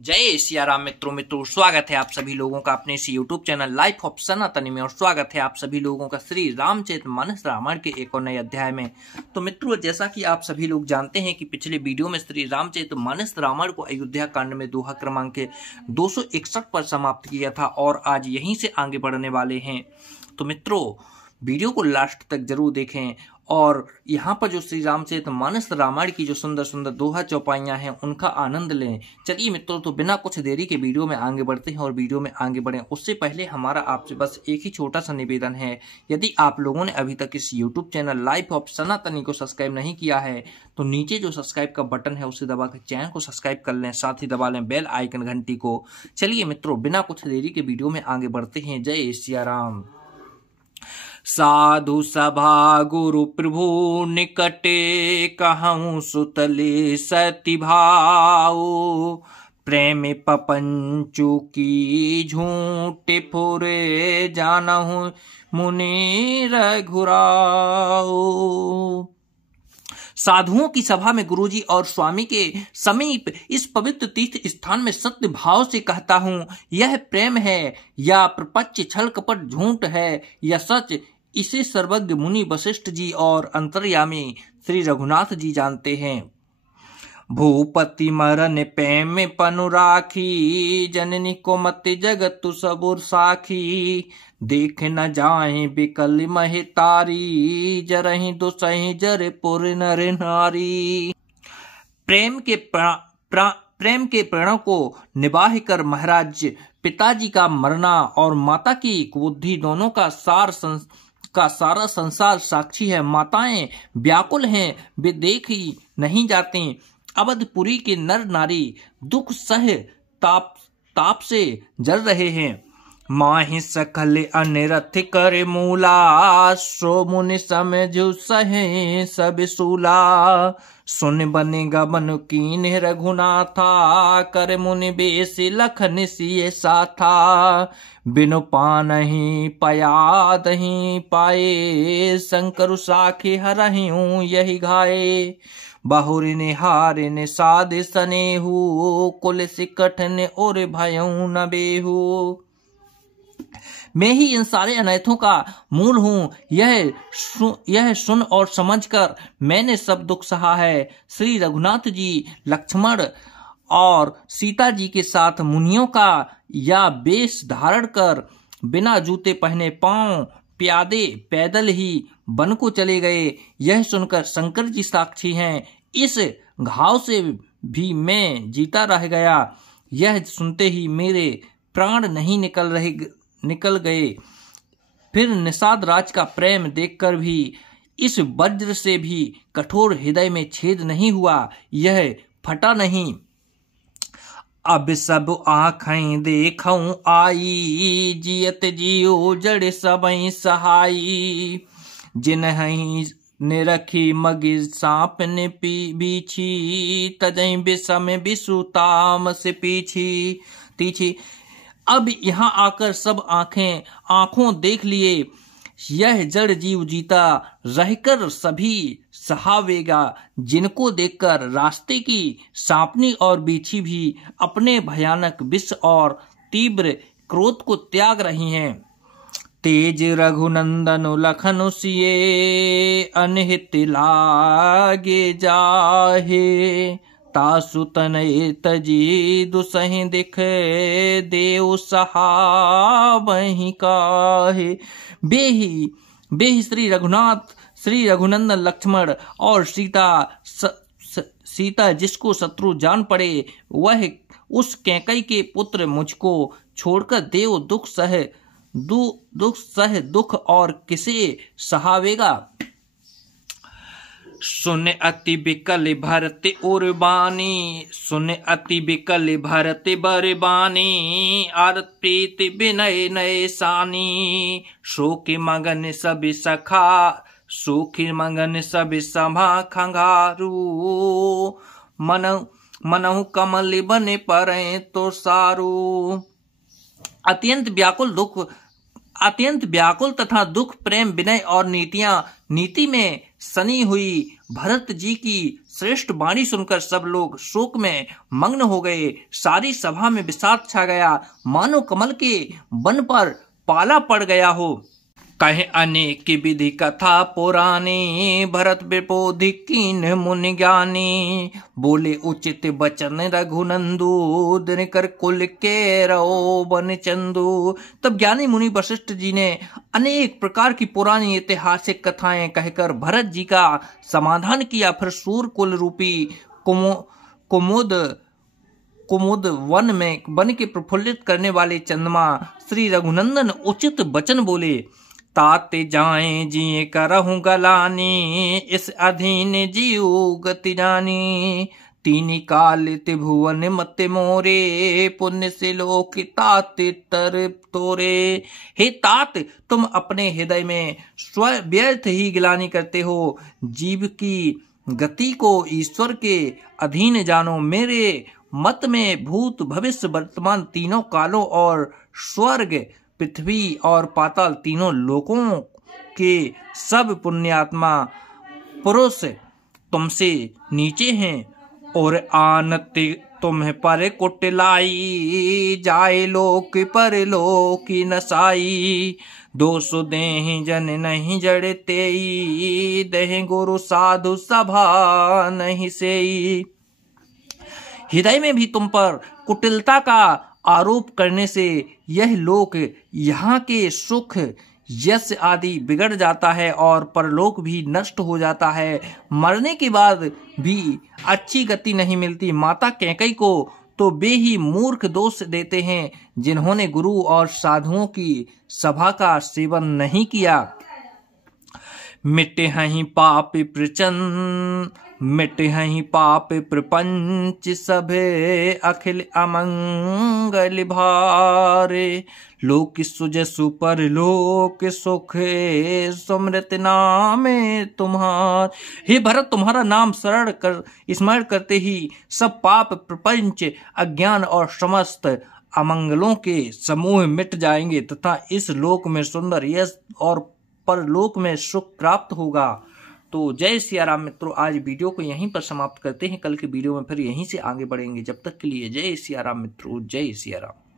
जय सियाराम मित्रों स्वागत है आप सभी लोगों का अपने इस यूट्यूब चैनल लाइफ ऑफ सनातनी में। और स्वागत है आप सभी लोगों का श्री रामचरितमानस रामायण के एक और नए अध्याय में। तो मित्रों, जैसा कि आप सभी लोग जानते हैं कि पिछले वीडियो में श्री रामचरितमानस रामायण को अयोध्या कांड में दोहा क्रमांक 261 पर समाप्त किया था और आज यहीं से आगे बढ़ने वाले हैं। तो मित्रों, वीडियो को लास्ट तक जरूर देखें और यहाँ पर जो श्री रामचरितमानस रामायण की जो सुंदर सुंदर दोहा चौपाइयाँ हैं उनका आनंद लें। चलिए मित्रों, तो बिना कुछ देरी के वीडियो में आगे बढ़ते हैं और वीडियो में आगे बढ़ें उससे पहले हमारा आपसे बस एक ही छोटा सा निवेदन है। यदि आप लोगों ने अभी तक इस यूट्यूब चैनल लाइफ ऑफ सनातनी को सब्सक्राइब नहीं किया है तो नीचे जो सब्सक्राइब का बटन है उसे दबाकर चैनल को सब्सक्राइब कर लें, साथ ही दबा लें बेल आइकन घंटी को। चलिए मित्रों, बिना कुछ देरी के वीडियो में आगे बढ़ते हैं। जय सियाराम। साधु सभा गुरु प्रभु निकटे कहूँ सुतले सति भाओ, प्रेम पपंचु की झूठे फुरे जानहु मुनि रघुराओ। साधुओं की सभा में गुरुजी और स्वामी के समीप इस पवित्र तीर्थ स्थान में सत्य भाव से कहता हूँ, यह प्रेम है या प्रपंच छल कपट झूठ है या सच, इसे सर्वज्ञ मुनि वशिष्ठ जी और अंतर्यामी श्री रघुनाथ जी जानते हैं। भूपति मरन प्रेम पनु राखी, जननी को मत जगत सबुर साखी, देख न जाए बिकल महे तारी, जरहि दुसहि जर पुर नर नारी। प्रेम के प्रणों को निबाह कर महाराज पिताजी का मरना और माता की कुबुद्धि दोनों का सारा संसार साक्षी है। माताएं व्याकुल हैं, वे देख ही नहीं जाती। अवधपुरी के नर नारी दुख सह ताप से जल रहे हैं। माहि सकल अनिरथ कर मूला, सो मुनि समझु सहे सब सूला। सुन बने गबन कीन रघुनाथा, कर मुनि बेसी लखन सिय साथा। बिनु पानहि पयादहि पाए, शंकर साखी हरहिं यही घाये। बहुरि निहारिन साध सनेहु, कुल सिकठन और भयउ न बेहु। मैं ही इन सारे अनर्थों का मूल हूँ, यह सुन और समझकर मैंने सब दुख सहा है। श्री रघुनाथ जी लक्ष्मण और सीता जी के साथ मुनियों का या वेश धारण कर बिना जूते पहने पांव प्यादे पैदल ही वन को चले गए। यह सुनकर शंकर जी साक्षी हैं, इस घाव से भी मैं जीता रह गया। यह सुनते ही मेरे प्राण नहीं निकल गए। फिर निषाद राज का प्रेम देखकर भी इस वज्र से भी कठोर हृदय में छेद नहीं हुआ, यह फटा नहीं। अब सब आँखें देखूं आई, जियत जियो जड़ सबई सहाई। जिन्हीं ने रखी मगी सांप ने बीछी, तजई बिसम बिसुताम से पीछी तीछी। अब यहाँ आकर सब आंखों देख लिए, यह जड़ जीव जीता रहकर सभी सहावेगा। जिनको देखकर रास्ते की सांपनी और बीछी भी अपने भयानक विष और तीव्र क्रोध को त्याग रही हैं। तेज रघुनंदन लखन सिए, अनहित लागे जाहे। तासु तनय तजी दुसहि दिख, देव सहावहि काहे। बेही श्री रघुनंदन लक्ष्मण और सीता जिसको शत्रु जान पड़े, वह उस कैकई के पुत्र मुझको छोड़कर देव दुख सह दुख और किसे सहावेगा। सुन अति बिकल भरत उर्बानी, सुन अति बिकल भरत बरबानी। आरत प्रीत विनय नय सानी, शोक मगन सब सखा सुख मगन सब सभा खंगारू। मनहु कमल बने परे तो सारू। अत्यंत व्याकुल तथा दुख प्रेम विनय और नीति में सनी हुई भरत जी की श्रेष्ठ वाणी सुनकर सब लोग शोक में मग्न हो गए। सारी सभा में विषाद छा गया, मानो कमल के वन पर पाला पड़ गया हो। कहे अनेक विधि कथा पुरानी, भरत विपोधि कीन मुनि ज्ञानी। बोले उचित बचन रघुनंदू, दिनकर कुल के रहो बन चंदू। तब ज्ञानी मुनि वशिष्ठ जी ने अनेक प्रकार की पुरानी ऐतिहासिक कथाएं कहकर भरत जी का समाधान किया। फिर सूर कुल रूपी कुमुद वन के प्रफुल्लित करने वाले चंद्रमा श्री रघुनंदन उचित वचन बोले। ताते जाए जिये करहूं गलानी, इस अधीन जीव गति जानी। तीनी काल त्रिभुवन मत मोरे, पुण्य से लोक तात तर तोरे। हे तात, तुम अपने हृदय में व्यर्थ ही गिलानी करते हो। जीव की गति को ईश्वर के अधीन जानो। मेरे मत में भूत भविष्य वर्तमान तीनों कालों और स्वर्ग पृथ्वी और पाताल तीनों लोकों के सब पुण्यात्मा पुरुष तुमसे नीचे हैं। और आनत तुम्हें पर कुटिलाई, जाए लोक पर लोकी नसाई। दोष देहि जन नहीं जड़ते, दहे गुरु साधु सभा नहीं सेई। हृदय में भी तुम पर कुटिलता का आरोप करने से यह लोक, यहाँ के सुख यश आदि बिगड़ जाता है और परलोक भी नष्ट हो जाता है। मरने के बाद भी अच्छी गति नहीं मिलती। माता कैकेयी को तो वे ही मूर्ख दोष देते हैं जिन्होंने गुरु और साधुओं की सभा का सेवन नहीं किया। मिटे हैं पाप प्रचंड, मिटे हैं पाप प्रपंच, सभे अखिल अमंगल भारे। लोक सुजसु पर लोक सुख, सुमृत नाम तुम्हार। हे भरत, तुम्हारा नाम स्मरण करते ही सब पाप प्रपंच अज्ञान और समस्त अमंगलों के समूह मिट जाएंगे तथा इस लोक में सुंदर यश और परलोक में सुख प्राप्त होगा। तो जय सिया राम मित्रों, आज वीडियो को यहीं पर समाप्त करते हैं। कल के वीडियो में फिर यहीं से आगे बढ़ेंगे। जब तक के लिए जय सिया राम मित्रों, जय सिया राम।